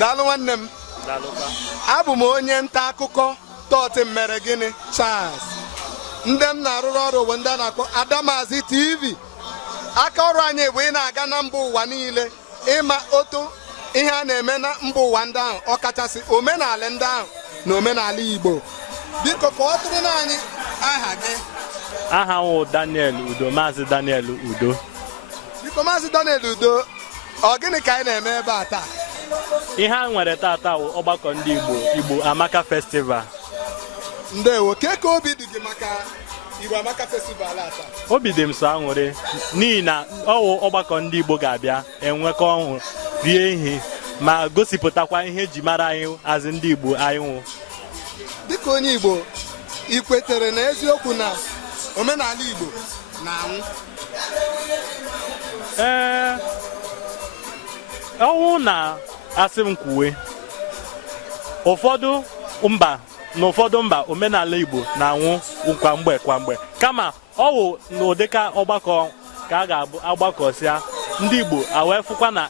Daalụ nwanne m. Abụ m onye nta akụkọ Tọọtị mere gịnị Charles. Ndị m na-arụrụ ọrụ bụ ndị a na-akpọ Adamazi TV. Aka ọrụ anyị bụ ị na-aga na mba ụwa niile ịma otu ihe a na-eme na mba ụwa ndị ahụ, ọkachasị omenala ndị ahụ na omenala Igbo. Biko ka ọ tụrụ na anyị aha gị. Aha wụ Daniel Udo, Mazi Daniel Udo. Biko Mazi Daniel Udo, ọ gịnị ka anyị na-eme ebe a taa? Ihe a nwere tata wụ ọgbakọ ndị Igbo Amaka Festival. Ndewo, ka obi dị gị maka Igbo Amaka Festival a taa? Obi dị m so aṅụrị n'ihi na ọ wụ ọgbakọ ndị Igbo ga-abịa enwekọ ọṅụ, rie ihe ma gosipụtakwa ihe eji mara anyị azị ndị Igbo anyị nwụ. Dịka onye Igbo, ị kwetere na eziokwu na omenala Igbo na-anwụ? Ọnwụ na asị m kwuwe, ụfọdụ mba omenala Igbo na-anwụ kwa mgbe kama ọ wụ n'ụdịka ọgbakọ ka a ga-agbakọsịa ndị Igbo awee fụkwa na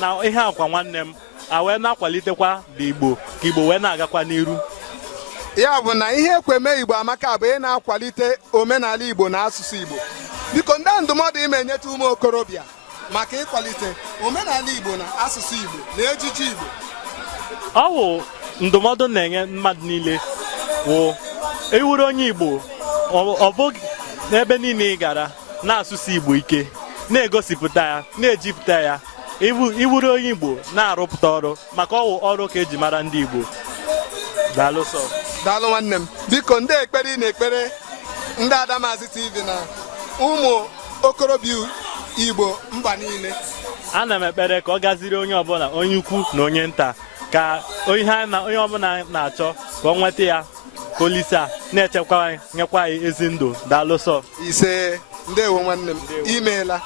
na ihe akwa nwanne m awee na-akwalitekwa dị Igbo ka Igbo wee na-agakwa n'iru. Ya bụ na ihe ekweme Igbo Amaka bụ ị na-akwalite omenala Igbo na asụsụ Igbo. Biko ndị ndụmọdụ ime enyeta ụmụ okorobịa maka ịkwalite omenala Igbo na asụsụ Igbo na ejiji Igbo. Ọ wụ ndụmọdụ na-enye mmadụ niile wụ ewuru onye Igbo ọ bụghị n'ebe niile ị gara na-asụsụ Igbo ike, na-egosipụta ya, na-ejipụta ya, iwuru onye Igbo na-arụpụta ọrụ maka ọwụ ọrụ ka eji mara ndị Igbo. Daalụ sọ. Daalụ nwanne m. Biko ndị ekpere ị na-ekpere ndị Adamazi TV na ụmụ okorobịa Igbo mba niile. Ana m ekpere ka ọ gaziri onye ọbụla, onye ukwu na onye nta, ka onye ọbụla na-achọ ka ọ nweta ya ka Olisa na-echekwa nyekwa anyị ezi ndụ. Daalụ sọ. Ise, ndewo nwanne m, imeela.